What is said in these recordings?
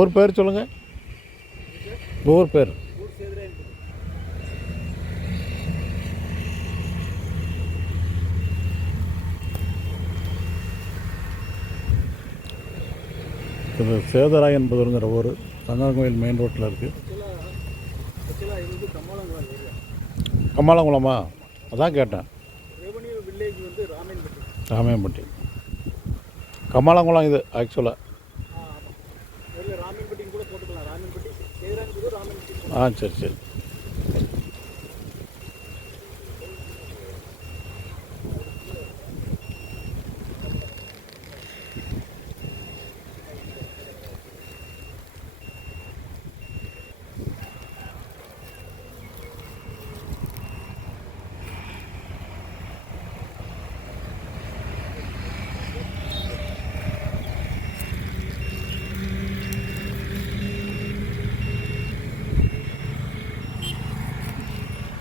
ஒரு பேர் சொல்லுங்கள் ஊர் பேர். இது சேதராய் என்பதுங்கிற ஊர். தங்கங்கோயில் மெயின் ரோட்டில் இருக்குது கம்மாளங்குளமா? அதான் கேட்டேன். ராமையம்பட்டி கம்மாளங்குளம் இது ஆக்சுவலாக ஆ ஆமாம் இதில் ராமன்பட்டின்னு கூட போட்டுக்கலாம் ராமன்பட்டி சேரான்புது ராமன்பட்டி ஆ சரி சரி.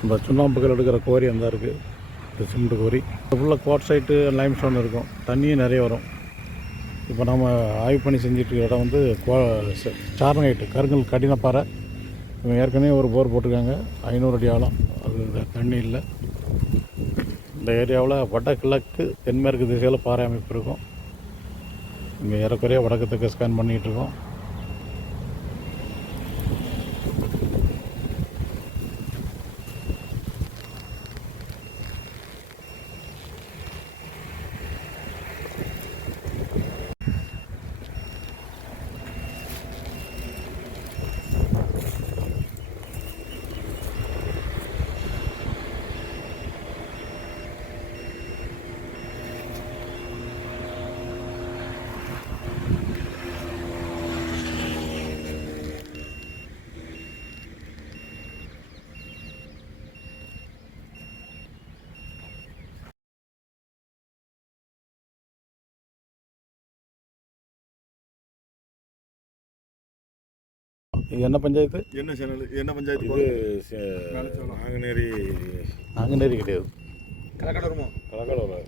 நம்ம சுண்ணாம்புகள் எடுக்கிற கோரி அந்த இருக்குது இந்த சிமெண்ட் கோரி. ஃபுல்லாக கோட் சைட்டு லைம் ஸ்டோன் இருக்கும். தண்ணியும் நிறைய வரும். இப்போ நம்ம ஆய்வு பண்ணி செஞ்சுட்டு இடம் வந்து கோ சாரங்கைட்டு. கருங்கல் கடினப்பாறை இவங்க ஏற்கனவே ஒரு போர் போட்டிருக்காங்க. ஐநூறு அடி ஆழம். அது தண்ணி இல்லை. இந்த ஏரியாவில் வடகிழக்கு தென்மேற்கு திசையில் பாறை அமைப்பு இருக்கும். இங்கே ஏறக்குறைய வடக்கு தெற்கு ஸ்கேன் பண்ணிகிட்டு இது என்ன பஞ்சாயத்து? என்ன சேனல் என்ன பஞ்சாயத்து இது நாங்குநேரி. நாங்குநேரி கிடையாது கலக்கடருமா? கலக்கடூர்?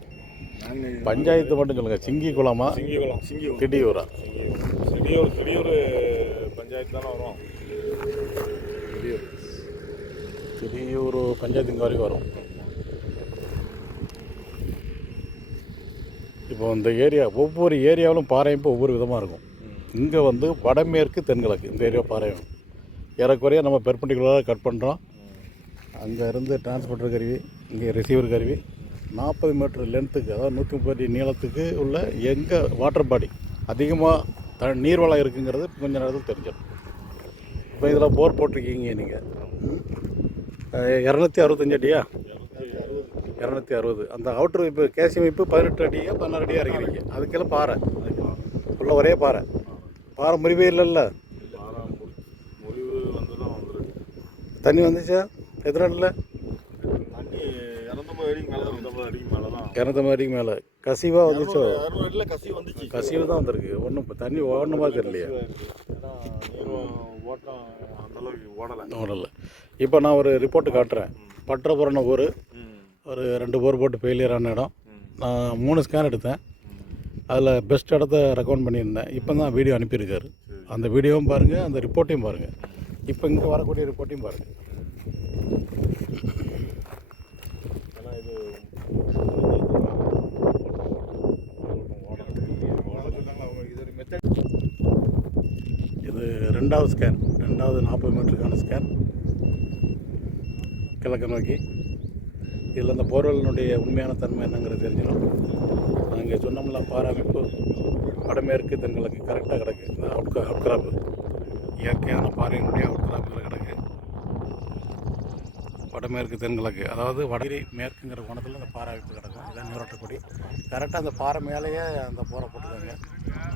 பஞ்சாயத்து மட்டும் சொல்லுங்கள் சிங்கி குளமா சிங்கிகுளம். சிங்கிகுளம். திடியூரா? திடீர் திடீர் பஞ்சாயத்து தானே வரும். திடீர் திடியூர் பஞ்சாயத்து இங்கே வரைக்கும் வரும். இப்போ இந்த ஏரியா ஒவ்வொரு ஏரியாவிலும் பாறையமைப்பு ஒவ்வொரு விதமாக இருக்கும். இங்கே வந்து வடமேற்கு தென்கிழக்கு இந்த ஏரியா பாறையம். ஏறக்குறைய நம்ம பெர்பண்டிகுலராக கட் பண்ணுறோம் அங்கே இருந்து டிரான்ஸ்போர்ட்டர் கருவி இங்கே ரிசீவர் கருவி நாற்பது மீட்டர் லென்த்துக்கு அதாவது நூற்றி முப்பது அடி நீளத்துக்கு உள்ள எங்கே வாட்டர் பாடி அதிகமாக த நீர்வளம் இருக்குங்கிறது கொஞ்சம் நேரத்தில் தெரிஞ்சிடும். இப்போ இதில் போர் போட்டிருக்கீங்க நீங்கள் இரநூத்தி அறுபத்தஞ்சு அடியா? இரநூத்தி அறுபது. அந்த அவுட்ரு இப்போ கேசி அமைப்பு பதினெட்டு அடியாக பதினாறு அடியாக இருக்கிறீங்க அதுக்கெல்லாம் பாறை. உள்ள ஒரே பாறை. பாறை முறிவே இல்லைல்ல? ஆறாம் முடி- வந்து தான் வந்துருக்கு தண்ணி வந்துச்சா? எத்தனை அடியில் தண்ணி இரநூத்தம்பது அடிக்கு மேலே. இரநூத்தம்பது அடிக்கு மேலே தான் இரநூத்தம்பது அடிக்கு மேலே கசிவாக வந்துச்சோ? இரநூறு அடியில் கசி வந்துச்சு கசிவு தான் வந்திருக்கு. ஒன்றும் இப்போ தண்ணி ஓடன மாதிரி தெரியலையா. ஏன்னா நீர் ஓட்டம் அந்த அளவுக்கு ஓடலை. இப்போ நான் ஒரு ரிப்போர்ட்டு காட்டுறேன். பற்றபுரண ஊர் ஒரு ரெண்டு போர் போட்டு ஃபெயிலியரான இடம். நான் மூணு ஸ்கேன் எடுத்தேன். அதில் பெஸ்ட் இடத்த ரெக்கமெண்ட் பண்ணியிருந்தேன். இப்போ தான் வீடியோ அனுப்பியிருக்காரு. அந்த வீடியோவும் பாருங்கள் அந்த ரிப்போர்ட்டையும் பாருங்கள் இப்போ இங்கே வரக்கூடிய ரிப்போர்ட்டையும் பாருங்கள் இது இது ரெண்டாவது ஸ்கேன் ரெண்டாவது நாற்பது மீட்டருக்கான ஸ்கேன் கிழக்கு நோக்கி. இதில் இந்த போர்வெலினுடைய உண்மையான தன்மை என்னங்கிறது தெரிஞ்சிடும் நாங்கள் சொன்னோம்ல பாராமைப்பு. வடமேற்கு தென்கிழக்கு கரெக்டாக கிடக்கு. இந்த அவுட் அவுட்கிராப்பு இயற்கையான பாறையினுடைய அவுட்கிராப்பில் கிடக்கு. வடமேற்கு தென்கிழக்கு அதாவது வடகிரி மேற்குங்கிற கோணத்தில் அந்த பாறை அமைப்பு கிடக்கும். இதான் நீரோட்டக்குடி கரெக்டாக அந்த பாறை மேலேயே அந்த போரை போட்டுருக்காங்க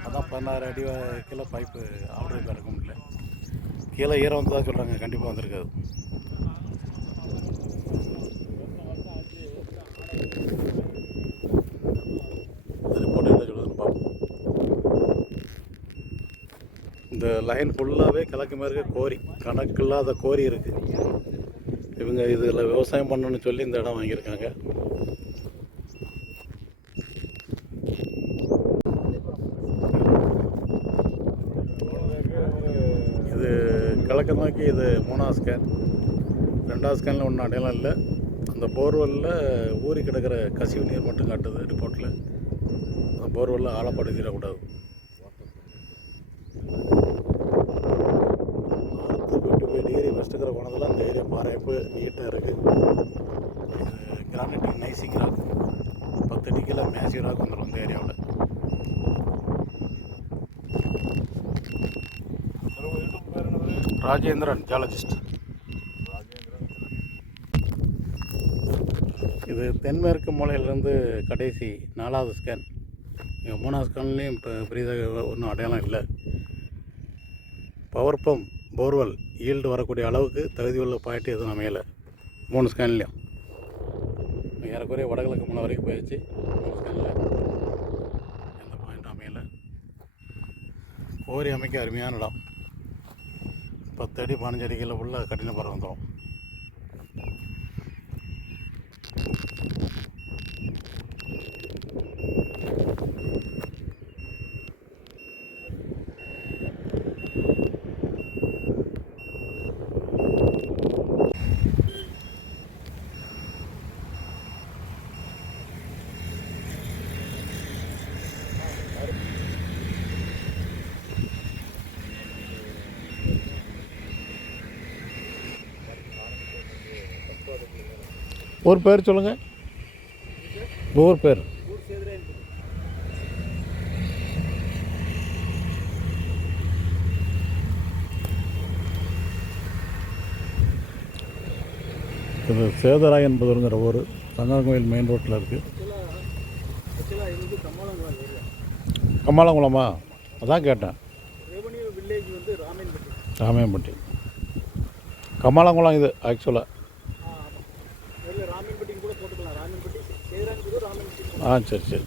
அதான் பதினாறு அடி கிலோ பைப்பு அவுட்ருக்கு கிடக்கும் இல்லை. கீழே ஈரம் வந்ததாக சொல்கிறாங்க கண்டிப்பாக வந்திருக்காது. ரிப்போர்ட் என்ன சொல்லுதுன்னு பார்ப்போம் இந்த லைன் ஃபுல்லாகவே கிழக்கு மேற்கு கோரி. கணக்கில்லாத கோரி இருக்குது இவங்க இதில் விவசாயம் பண்ணணும்னு சொல்லி இந்த இடம் வாங்கியிருக்காங்க. இது கிழக்கு நோக்கி இது மூணாவது ஸ்கேன் ரெண்டாவது ஸ்கேனில் ஒன்றும் அடையாளம் இல்லை. அந்த போர்வெல்லில் ஊறி கிடக்கிற கசிவு நீர் மட்டும் காட்டுது ரிப்போர்ட்டில் அந்த போர்வெல்லில் ஆழப்படுத்திடக்கூடாது ஃபிஃப்டி ஃபைவ் இருக்கிற வெஸ்ட்டுக்கிற கோணத்தில் அந்த ஏரியா பாறைப்பு நீட்டாக இருக்குது கிரானைட் நைசி ராக் பத்து டிகிரியில் மேசிவ் ராக் வந்துடும் இந்த ஏரியாவில். ராஜேந்திரன் ஜாலஜிஸ்ட் ராஜேந்திரன் இது தென்மேற்கு மூலையிலேருந்து கடைசி நாலாவது ஸ்கேன் இங்கே மூணாவது ஸ்கேன்லேயும் இப்போ பெரியதாக ஒன்றும் அடையாளம் இல்லை. பவர் பம்ப் போர்வெல் ஈல்டு வரக்கூடிய அளவுக்கு தகுதி உள்ள பாயிண்ட் எதுவும் அமையலை. மூணு ஸ்கேன்லேயும். ஏறக்குறைய வடகிழக்கு மூணு வரைக்கும் போயிடுச்சு மூணு ஸ்கேனில் எந்த பாயிண்ட்டும் அமையலை. கோரி அமைக்க அருமையான இடம். பத்து அடி பதினஞ்சு அடிகளில் உள்ள கடின பரம் வந்துடும். ஊர் பேர் சொல்லுங்கள் ஊர் பேர். இது சேதராய் என்பதுங்கிற ஊர் தங்கங்கோயில் மெயின் ரோட்டில் இருக்குது கம்மாளங்குளமா அதான் கேட்டேன். ராமன்பட்டி. கம்மாளங்குளம் இது ஆக்சுவலாக ஆ ஆமாம் இதில் ராமன்பட்டின்னு கூட போட்டுக்கலாம் ராமன்பட்டி சேதுராயன் புது ராமன்பட்டி ஆ சரி சரி.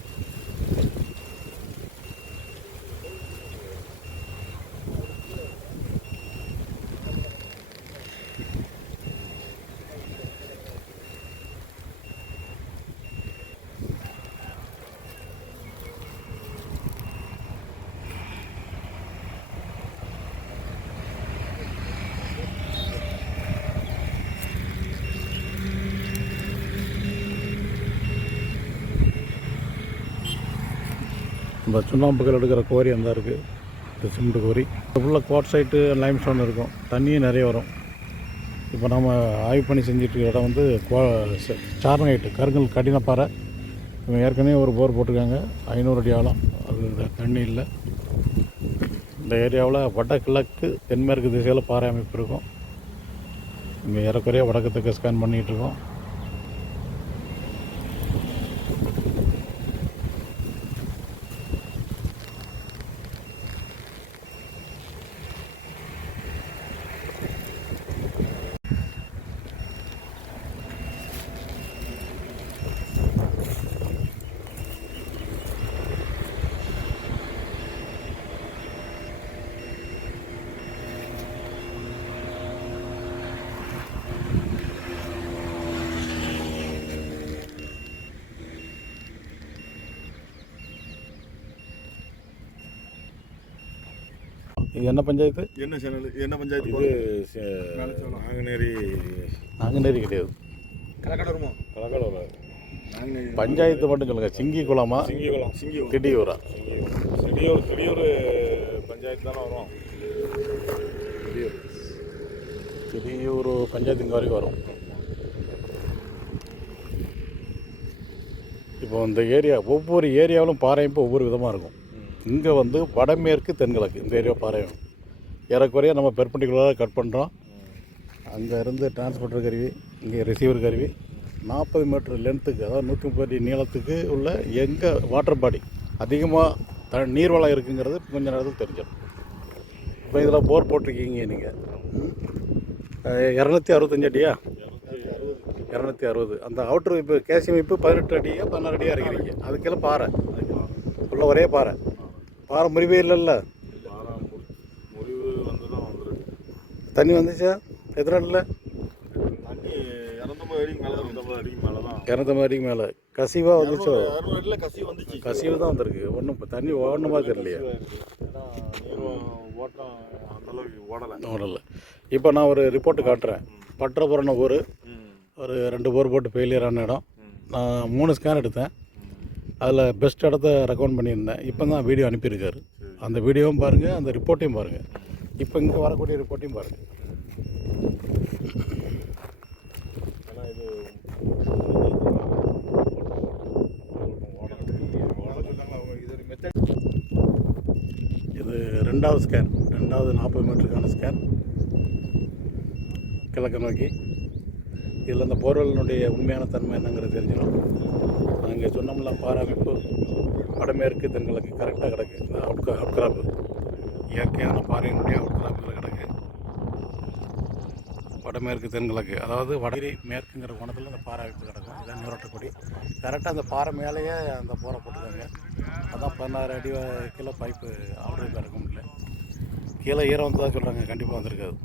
இந்த சுண்ணாம்புகள் எடுக்கிற கோரி அந்த இருக்குது இந்த சிமெண்ட் கோரி. ஃபுல்லாக கோட் சைட்டு லைம் ஸ்டோன் இருக்கும். தண்ணியும் நிறைய வரும். இப்போ நம்ம ஆய்வு பண்ணி செஞ்சுட்டு இடம் வந்து கோ சாரங்கைட்டு கருங்கல் கடினப்பாறை இவங்க ஏற்கனவே ஒரு போர் போட்டிருக்காங்க. ஐநூறு அடி ஆழம். அது தண்ணி இல்லை. இந்த ஏரியாவில் வடகிழக்கு தென்மேற்கு திசையில் பாறை அமைப்பு இருக்கும். இங்கே ஏறக்குறைய வடக்கு தெற்கு ஸ்கேன் பண்ணிகிட்டு இது என்ன பஞ்சாயத்து? என்ன சேனல்? என்ன பஞ்சாயத்து இது நாங்குநேரி நாங்குநேரி கிடையாது. கலக்கடை வருமோ கலக்கடோல நாங்குநேரி பஞ்சாயத்து மட்டும் சொல்லுங்கள் சிங்கி குளமா சிங்கிகுளம். சிங்கிகுளம். திடியூரா. திடியூர் திடியூர் பஞ்சாயத்து தானே வரும். திடியூர். திடியூர் பஞ்சாயத்து இங்கே வரைக்கும் வரும். இப்போ இந்த ஏரியா ஒவ்வொரு ஏரியாவிலும் பாறையமைப்பு ஒவ்வொரு விதமாக இருக்கும். இங்கே வந்து வடமேற்கு தென்கிழக்கு இந்த ஏரியா பாறையும். ஏறக்குறைய நம்ம பெர்பண்டிகுலராக கட் பண்ணுறோம் அங்கே இருந்து டிரான்ஸ்போர்ட்டர் கருவி இங்கே ரிசீவர் கருவி. நாற்பது மீட்டர் லென்த்துக்கு அதாவது நூற்றி முப்பது அடி நீளத்துக்கு உள்ள எங்கே வாட்டர் பாடி அதிகமாக த நீர்வளம் இருக்குங்கிறது கொஞ்ச நேரத்தில் தெரிஞ்சிடும். இப்போ இதில் போர் போட்டிருக்கீங்க நீங்கள் இரநூத்தி அறுபத்தஞ்சு அடியா? இரநூத்தி அறுபது. அந்த அவுட்ரு இப்போ கேசி அமைப்பு பதினெட்டு அடியாக பதினாறு அடியாக இருக்கிறீங்க அதுக்கெல்லாம் பாறை. உள்ள ஒரே பாறை. பாறை முறிவே இல்லைல்ல. பாரா முடி- முறிவு வந்து தான் வந்துருக்கு தண்ணி வந்துச்சா? எத்தனை அடியில் தண்ணி இரநூத்தம்பது அடிக்கு மேலே. இரநூத்தம்பது அடிக்கு மேலே தான் இரநூத்தம்பது அடிக்கு மேலே கசிவாக வந்துச்சோ? இரநூறு அடியில் கசி வந்துச்சு கசிவு தான் வந்திருக்கு. ஒன்றும் இப்போ தண்ணி ஓடணுமா தெரியலையா. ஏன்னா ஓட்டம் அந்த அளவுக்கு ஓடலை. ஓடல இப்போ நான் ஒரு ரிப்போர்ட்டு காட்டுறேன். பற்றபுரண ஊர். ஒரு ரெண்டு போர் போட்டு ஃபெயிலியரான இடம். நான் மூணு ஸ்கேன் எடுத்தேன். அதில் பெஸ்ட் இடத்த ரெக்கமெண்ட் பண்ணியிருந்தேன். இப்போ தான் வீடியோ அனுப்பியிருக்காரு. அந்த வீடியோவும் பாருங்கள் அந்த ரிப்போர்ட்டையும் பாருங்கள் இப்போ இங்கே வரக்கூடிய ரிப்போர்ட்டையும் பாருங்கள் இது இது ரெண்டாவது ஸ்கேன் ரெண்டாவது நாற்பது மீட்டருக்கான ஸ்கேன் கிழக்கு நோக்கி. இதில் அந்த போர்வெல்லினுடைய உண்மையான தன்மை என்னங்கிறது தெரிஞ்சிடும் அங்கே சொன்னோம்ல பாராமைப்பு வடமேற்கு தென்கிழக்கு கரெக்டாக கிடக்கு. இந்த அவுட் அவுட்கிராப்பு இயற்கையான பாறையினுடைய அவுட்கிராப்பில் கிடக்கு. வடமேற்கு தென்கிழக்கு அதாவது வடகிரி மேற்குங்கிற கோணத்தில் அந்த பாறை அமைப்பு கிடக்கும். இதான் நீரோட்டக்குடி. கரெக்டாக அந்த பாறை மேலேயே அந்த போரை போட்டுருக்காங்க அதான் பதினாறு அடி கிலோ கீழே பைப்பு அவுட்ருக்கு இறக்க முடியல கீழே ஈரம் வந்ததாக சொல்கிறாங்க கண்டிப்பாக வந்திருக்காது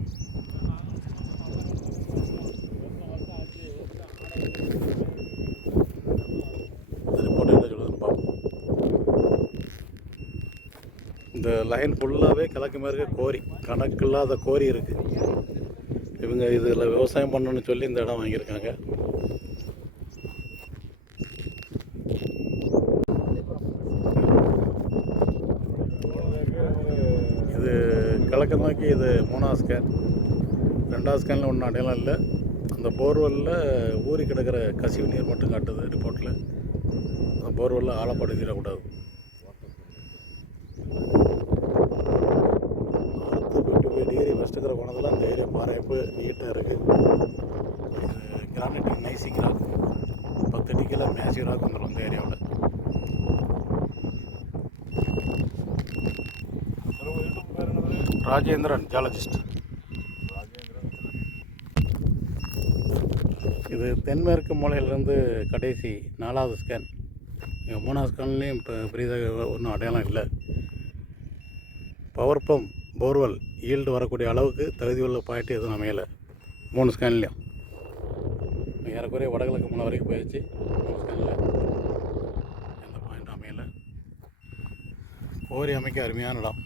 ரிப்போர்ட் என்ன சொல்லுதுன்னு பார்ப்போம் இந்த லைன் ஃபுல்லாகவே கிழக்கு மேற்கு கோரி கணக்கில்லாத கோரி இருக்குது இவங்க இதில் விவசாயம் பண்ணணும்னு சொல்லி இந்த இடம் வாங்கியிருக்காங்க. இது கிழக்கு நோக்கி இது மூணாவது ஸ்கேன் ரெண்டாவது ஸ்கேனில் ஒன்றும் அடையாளம் இல்லை. அந்த போர்வெல்லில் ஊறி கிடக்கிற கசிவு நீர் மட்டும் காட்டுது ரிப்போர்ட்டில் அந்த போர்வெல்லில் ஆழப்படுத்திடக்கூடாது அடுத்து ஃபிஃப்டி ஃபைவ் டிகிரி வெஸ்ட்டுக்கிற கோணத்தில் அந்த ஏரியா பாறைப்பு நீட்டாக இருக்குது இது கிரானைட் நைசிங் ராக் பத்து அடிக்கில் மேசிவ் ராக் வந்துடும் இந்த ஏரியாவில் ராஜேந்திரன் ஜாலஜிஸ்ட் இது தென்மேற்கு மூலையிலேருந்து கடைசி நாலாவது ஸ்கேன் மூணாவது ஸ்கேன்லேயும் இப்போ பெரியதாக ஒன்றும் அடையாளம் இல்லை. பவர் பம்ப் போர்வெல் ஈல்டு வரக்கூடிய அளவுக்கு தகுதி உள்ள பாயிண்ட் எதுவும் அமையலை. மூணு ஸ்கேன்லேயும். ஏறக்குறைய வடகிழக்கு மூணு வரைக்கும் போயிடுச்சு மூணு ஸ்கேனில். எந்த பாயிண்ட்டும் அமையலை. கோரி அமைக்க அருமையான இடம்.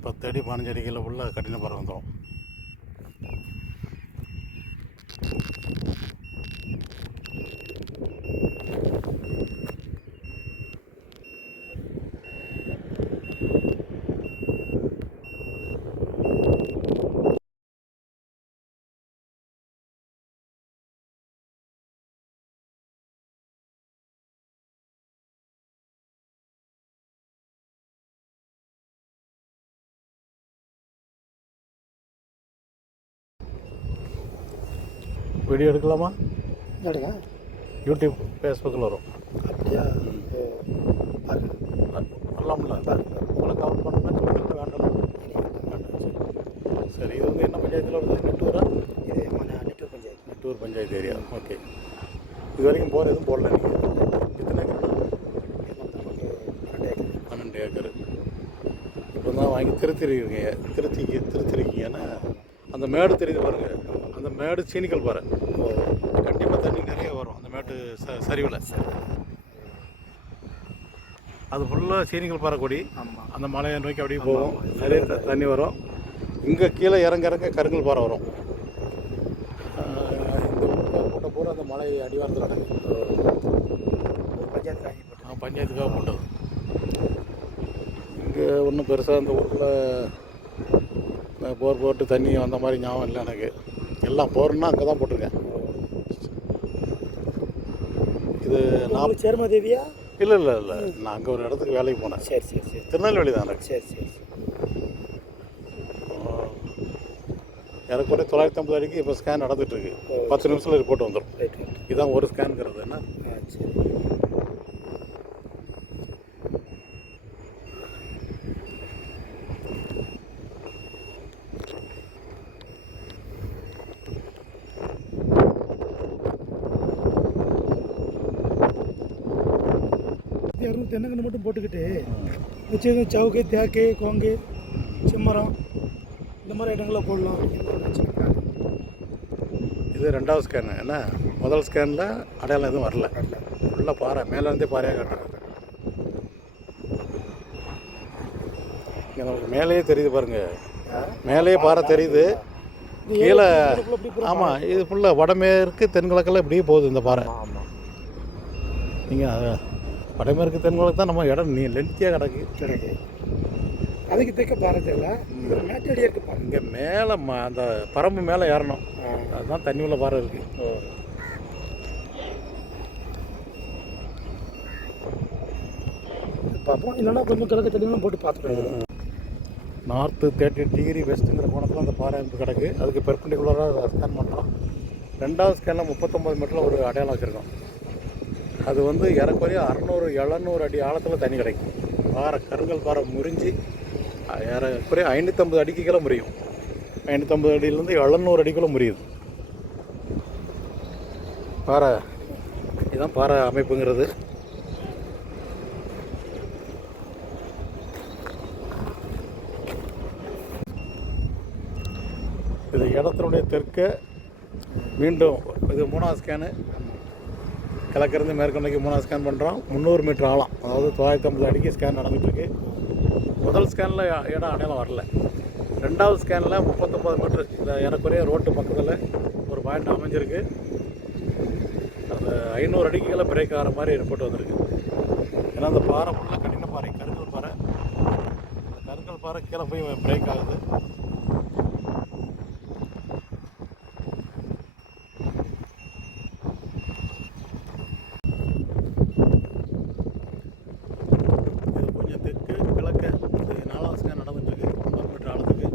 பத்து அடி பதினஞ்சு அடி ஃபுல்லாக கடின பாறை வீடியோ எடுக்கலாமா? எடுங்க. யூடியூப் ஃபேஸ்புக்கில் வரும். அப்படியா? வரலாம்ல. உங்களை கவர் பண்ணணும்னா சொல்லுங்கள் வேண்டாம். சரி இது வந்து என்ன பஞ்சாயத்தில் வருது? நெட்டூரா? இது நெட்டூர் பஞ்சாயத்து. நெட்டூர் பஞ்சாயத்து ஏரியா. ஓகே. இது வரைக்கும் போகிற எதுவும் போடல நீங்கள் எத்தனை ஏக்கர்? பன்னெண்டு ஏக்கர். இப்போ தான் வாங்கி திருத்திருக்கீங்க. திருத்திக்கு திருத்திருக்கீங்கன்னா அந்த மேடு தெரியுது பாருங்க. அந்த மேடு சீனிக்கல் பாறை. கண்டிப்பாக தண்ணி நிறைய வரும். அந்த மேட்டு ச சரிவில். அது ஃபுல்லாக சீனிக்கல் பாறை கொடி. ஆமாம் அந்த மலையை நோக்கி அப்படியே போகும். நிறைய தண்ணி வரும். இங்கே கீழே இறங்க இறங்க கருங்கல் பாறை வரும். இந்த ஊருக்காக போட்ட பூரா அந்த மலை அடிவாரத்தில் நடக்குது பஞ்சாயத்து பஞ்சாயத்துக்காக போட்டது இங்கே ஒன்றும் பெருசாக இந்த ஊரில் போர் போட்டு தண்ணி வந்த மாதிரி ஞாபகம் இல்லை எனக்கு. எல்லாம் போர்னா அங்கே தான் போட்டிருக்கேன். இது நான் சேர்மதேவியா இல்லை இல்லை இல்லை. நான் அங்கே ஒரு இடத்துக்கு வேலைக்கு போனேன். சரி சரி சரி. திருநெல்வேலி தான்? எனக்கு சரி சரி. சரி ஏறக்குறைய தொள்ளாயிரத்தி ஐம்பது அடிக்கு இப்போ ஸ்கேன் நடந்துகிட்ருக்கு பத்து நிமிஷத்தில் ரிப்போர்ட் வந்துடும் இதான் ஒரு ஸ்கேனுங்கிறது என்ன? சரி இரநூறு தென்னங்கன்று மட்டும் போட்டுக்கிட்டு மிச்சம் சவுக்கு தேக்கு கோங்கு செம்மரம் இந்த மாதிரி ஐட்டங்களை போடலாம். இது ரெண்டாவது ஸ்கேனு என்ன? முதல் ஸ்கேனில் அடையாளம் எதுவும் வரல. ஃபுல்லாக பாறை மேலேருந்தே பாறையாக காட்டுறது இங்கே நமக்கு மேலேயே தெரியுது பாருங்க. மேலேயே பாறை தெரியுது. கீழே ஆமாம் இது ஃபுல்லாக வடமேற்கு தென்கிழக்கெல்லாம் இப்படியே போகுது இந்த பாறை. நீங்கள் வடமேற்கு தென்கிழக்கு தான் நம்ம இடம். நீ லென்த்தியாக கிடக்கு. கிடைக்கு. அதுக்கு தெக்க பாரதில்ல இது மேட்டடியாக இருக்கு பாருங்க. இங்கே மேலே ம அந்த பரம்பு மேலே ஏறணும். அதுதான் தண்ணி உள்ள பாறை இருக்குது பார்ப்போம். இல்லைன்னா கொஞ்சம் கிழக்கு தண்ணியெல்லாம் போட்டு பார்த்துக்கலாம். நார்த்து தேர்ட்டி டிகிரி வெஸ்ட்டுங்கிற கோணத்தில் அந்த பாறை அமைப்பு கிடக்கு. அதுக்கு பெர்பெண்டிகுலராக ஸ்கேன் பண்ணுறோம் ரெண்டாவது ஸ்கேனில் முப்பத்தொம்பது மீட்டரில் ஒரு அடையாளம் வச்சுருக்கோம். அது வந்து ஏறக்குறைய அறநூறு எழுநூறு அடி ஆழத்தில் தண்ணி கிடைக்கும். பாறை கருங்கல் பாறை முறிஞ்சு ஏறக்குறைய ஐநூற்றம்பது அடிக்கு கீழே முறியும். ஐநூற்றம்பது அடியிலேருந்து எழுநூறு அடிக்குள்ளே முறியுது. பாறை இதுதான் பாறை அமைப்புங்கிறது. இது இடத்தினுடைய தெற்க மீண்டும் இது மூணாவது ஸ்கேனு கிழக்கிருந்து மேற்கொண்டைக்கு மூணாவது ஸ்கேன் பண்ணுறோம் முந்நூறு மீட்டர் ஆழம். அதாவது தொள்ளாயிரத்தி ஐம்பது அடிக்கு ஸ்கேன் நடந்துகிட்ருக்கு முதல் ஸ்கேனில் இடம் அடையாளம் வரல. ரெண்டாவது ஸ்கேனில் முப்பத்தொம்பது மீட்ரு இந்த எனக்குரிய ரோட்டு பக்கத்தில் ஒரு பாயிண்ட் அமைஞ்சிருக்கு. அந்த ஐநூறு அடிக்குகளை பிரேக் ஆகிற மாதிரி ரிப்போர்ட் வந்திருக்கு. ஏன்னா அந்த பாறை ஃபுல்லாக கடின பாறை கருங்கல் பாறை. அந்த கருங்கல் பாறை கீழே போய் பிரேக் ஆகுது இது கொஞ்சம் தெற்கு கிழக்க இது நாலாவது ஸ்கேன் நடந்துட்டுருக்கு முந்நூறு மீட்டர் ஆழத்துக்கு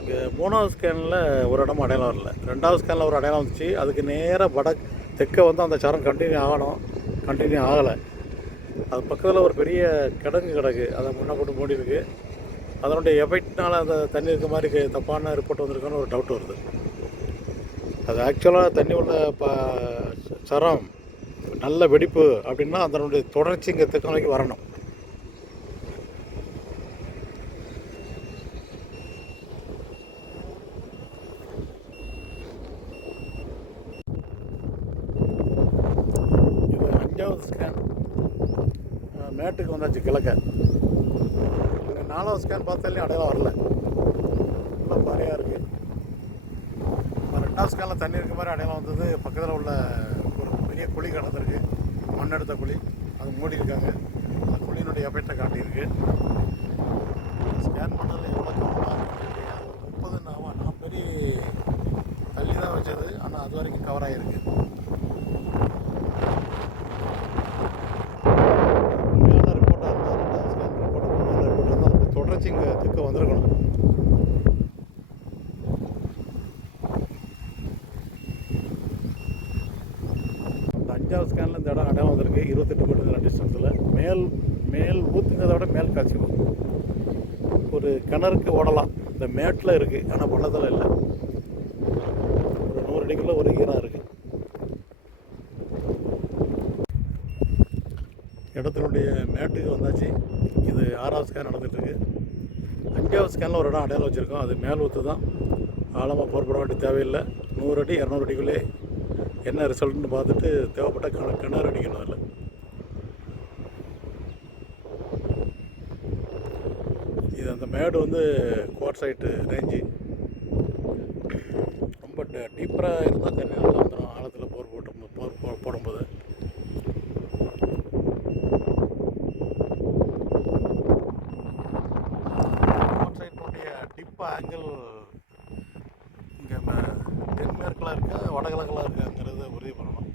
இங்கே மூணாவது ஸ்கேனில் ஒரு இடமும் அடையாளம் வரல. ரெண்டாவது ஸ்கேனில் ஒரு அடையாளம் வந்துச்சு. அதுக்கு நேராக வட தெற்கே வந்து அந்த சரம் கண்டினியூ ஆகணும். கண்டினியூ ஆகலை. அது பக்கத்தில் ஒரு பெரிய கிடங்கு கிடக்கு. அதை முன்னே போட்டு மூடி இருக்கு அதனுடைய எஃபெக்ட்னால் அந்த தண்ணி இருக்க மாதிரி தப்பான ரிப்போர்ட் வந்திருக்குன்னு ஒரு டவுட் வருது. அது ஆக்சுவலாக தண்ணி உள்ள ப சரம் நல்ல வெடிப்பு அப்படின்னா அதனுடைய தொடர்ச்சி இங்கே தெற்கு வரைக்கும் வரணும் இது அஞ்சாவது ஸ்கேன் மேட்டுக்கு வந்தாச்சு கிழக்க. இங்கே நாலாவது ஸ்கேன் பார்த்தாலே அடையாளம் வரல. நல்லா பாறையாக இருக்குது ரெண்டாவது ஸ்கேனில் தண்ணி இருக்க மாதிரி அடையாளம் வந்தது. பக்கத்தில் உள்ள ஒரு பெரிய குழி கடந்திருக்கு. மண் எடுத்த குழி. அது மூடி இருக்காங்க. அந்த குழியினுடைய எஃபெக்டை காட்டியிருக்கு. ஸ்கேன் பண்ணதில் எவ்வளோ கவனமாக முப்பது ஆமாம் நான் பெரிய தள்ளி தான் வச்சது. ஆனால் அது வரைக்கும் கவர் ஆகிருக்கு உண்மையான ரிப்போர்ட்டாக இருந்தால் ரெண்டாவது ஸ்கேன் ரிப்போர்ட் உண்மையான ரிப்போர்ட் இருந்தால் அப்படி தொடர்ச்சி இங்கே திக்க வந்திருக்கணும் அந்த அஞ்சாவது ஸ்கேனில் இந்த இடம் அடையாளம் வந்திருக்கு இருபத்தெட்டு மீட்டர் டிஸ்டன்ஸில் மேல் மேல் ஊற்றுங்கிறத விட மேல் காய்ச்சிக்கும் ஒரு கிணறுக்கு ஓடலாம். இந்த மேட்டில் இருக்குது ஆனால் பள்ளத்தில் இல்லை. ஒரு நூறு அடிக்குள்ள ஒரு ஈரம் இருக்குது இடத்தினுடைய மேட்டுக்கு வந்தாச்சு. இது ஆறாவது ஸ்கேன் நடந்துகிட்ருக்கு அஞ்சாவது ஸ்கேனில் ஒரு இடம் அடையாளம் வச்சுருக்கோம். அது மேல் ஊற்று தான். ஆழமாக போர்பட வேண்டிய தேவையில்லை. நூறு அடி இரநூறு அடிக்குள்ளே என்ன ரிசல்ட்னு பார்த்துட்டு தேவைப்பட்ட கிண கிணறு அடிக்கணும் அதில் இது அந்த மேடு வந்து கோட் சைட்டு ரேஞ்சு ரொம்ப டீப்பராக இருந்தால் தண்ணி நல்லா வந்துடும் ஆழத்தில் போர் போட்டு போர் போ- போடும்போது. கோட் சைட்டினுடைய டிப் ஆங்கிள் இங்கே தென்மேற்கில் இருக்கா வடகிழக்கில் இருக்காங்கிறத உறுதி பண்ணணும்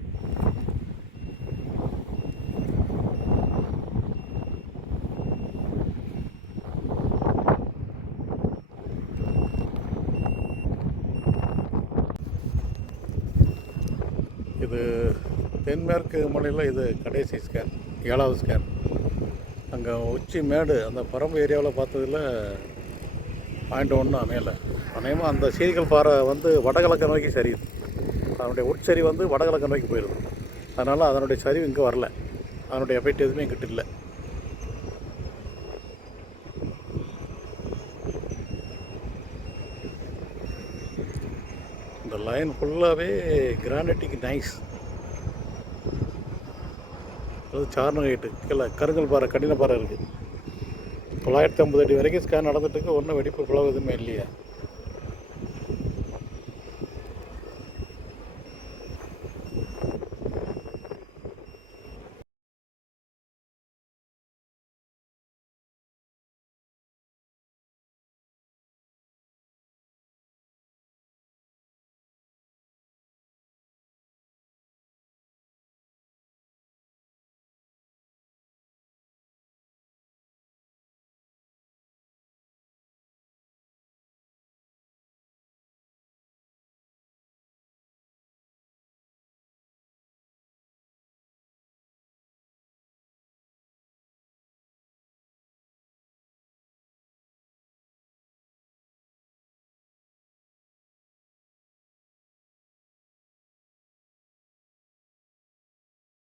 இது தென்மேற்கு மலையில் இது கடைசி ஸ்கேன் ஏழாவது ஸ்கேன் அங்கே உச்சி மேடு அந்த பரம்பு ஏரியாவில் பார்த்ததுல பாயிண்ட் ஒன்றும் அமையலை. அநேகமாக அந்த சீரிகள் பாறை வந்து வடகிழக்கு நோக்கி சரியுது. அதனுடைய உட்சரி வந்து வடகிழக்கு நோக்கி போயிடுது அதனால் அதனுடைய சரிவு இங்கே வரல. அதனுடைய எஃபெக்ட் எதுவுமே எங்கிட்ட இல்லை. லைன் ஃபுல்லாகவே கிரானைட்டிக் நைஸ் அது சார்னகைட்டு கீழே கருங்கல் பாறை கடின பாறை இருக்குது தொள்ளாயிரத்தி ஐம்பது அடி வரைக்கும் ஸ்கேன் நடந்துட்டுருக்கு ஒன்றும் வெடிப்பு பிளவு எதுவுமே இல்லையா.